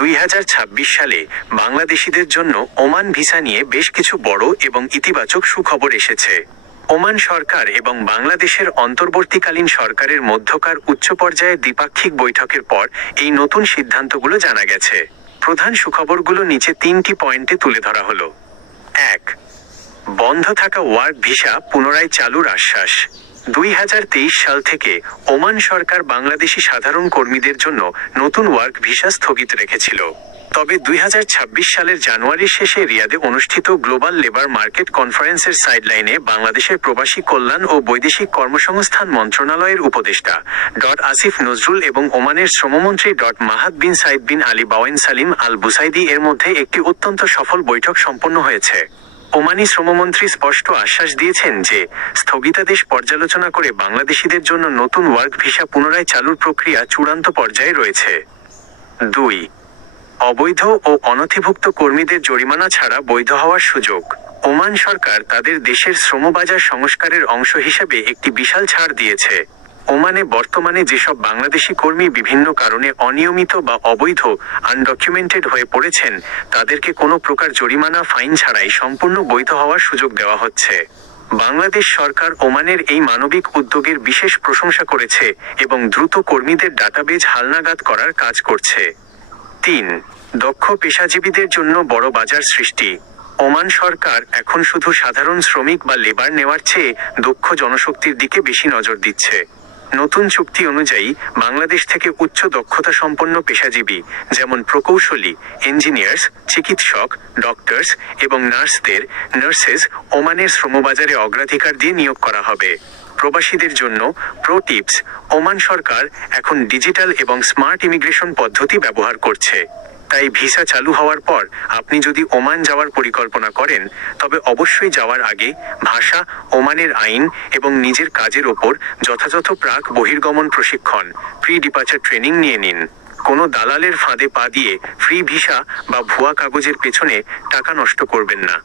2026 সালে বাংলাদেশিদের জন্য ওমান ভিসা নিয়ে বেশ কিছু বড় এবং ইতিবাচক সুখবর এসেছে। ওমান সরকার এবং বাংলাদেশের অন্তর্বর্তীকালীন সরকারের মধ্যকার উচ্চ পর্যায়ের দ্বিপাক্ষিক বৈঠকের পর এই নতুন সিদ্ধান্তগুলো জানা গেছে। প্রধান সুখবরগুলো নিচে 3টি পয়েন্টে তুলে ধরা হলো। 1. বন্ধ থাকা ওয়ার্ক ভিসা পুনরায় চালুর আশ্বাস। 2023 সাল থেকে ওমান সরকার বাংলাদেশি সাধারণ কর্মীদের জন্য নতুন ওয়ার্ক ভিসা স্থগিত রেখেছিল। তবে 2026 সালের জানুয়ারির শেষে রিয়াদে অনুষ্ঠিত গ্লোবাল লেবার মার্কেট কনফারেন্সের সাইডলাইনে বাংলাদেশের প্রবাসী কল্যাণ ও বৈদেশিক কর্মসংস্থান মন্ত্রণালয়ের উপদেষ্টা আসিফ নজরুল এবং ওমানের শ্রমমন্ত্রী মাহাদ বিন সাইদ বিন আলী বাওয়েন সালিম আল বুসাইদি এর মধ্যে একটি অত্যন্ত সফল বৈঠক সম্পন্ন হয়েছে। ওমানি শ্রমমন্ত্রী স্পষ্ট আশ্বাস দিয়েছেন যে স্থগিতাদেশ পর্যালোচনা করে বাংলাদেশিদের জন্য নতুন ওয়ার্ক ভিসা পুনরায় চালুর প্রক্রিয়া চূড়ান্ত পর্যায়ে রয়েছে। 2. অবৈধ ও অনথিভুক্ত কর্মীদের জরিমানা ছাড়া বৈধ হওয়ার সুযোগ। ওমান সরকার তাদের দেশের শ্রমবাজার সংস্কারের অংশ হিসেবে একটি বিশাল ছাড় দিয়েছে। ওমানে বর্তমানে যেসব বাংলাদেশি কর্মী বিভিন্ন কারণে অনিয়মিত বা অবৈধ আনডকুমেন্টেড হয়ে পড়েছেন তাদেরকে কোনো প্রকার জরিমানা ফাইন ছাড়াই সম্পূর্ণ বৈধ হওয়ার সুযোগ দেওয়া হচ্ছে। বাংলাদেশ সরকার ওমানের এই মানবিক উদ্যোগের বিশেষ প্রশংসা করেছে এবং দ্রুত কর্মীদের ডাটাবেজ হালনাগাদ করার কাজ করছে। 3. দক্ষ পেশাজীবীদের জন্য বড় বাজার সৃষ্টি। ওমান সরকার এখন শুধু সাধারণ শ্রমিক বা লেবার নেওয়ার চেয়ে দক্ষ জনশক্তির দিকে বেশি নজর দিচ্ছে। নতুন চুক্তি অনুযায়ী বাংলাদেশ থেকে উচ্চ দক্ষতা সম্পন্ন পেশাজীবী যেমন প্রকৌশলী, ইঞ্জিনিয়ার্স, চিকিৎসক, ডক্টরস এবং নার্সেস ওমানের শ্রমবাজারে অগ্রাধিকার দিয়ে নিয়োগ করা হবে। প্রবাসীদের জন্য প্রো টিপস: ওমান সরকার এখন ডিজিটাল এবং স্মার্ট ইমিগ্রেশন পদ্ধতি ব্যবহার করছে। তাই ভিসা চালু হওয়ার পর আপনি যদি ওমান যাওয়ার পরিকল্পনা করেন তবে অবশ্যই যাওয়ার আগে ভাষা, ওমানের আইন এবং নিজের কাজের ওপর যথাযথ প্রাক বহির্গমন প্রশিক্ষণ প্রি ডিপার্চার ট্রেনিং নিয়ে নিন। কোনো দালালের ফাঁদে পা দিয়ে ফ্রি ভিসা বা ভুয়া কাগজের পেছনে টাকা নষ্ট করবেন না।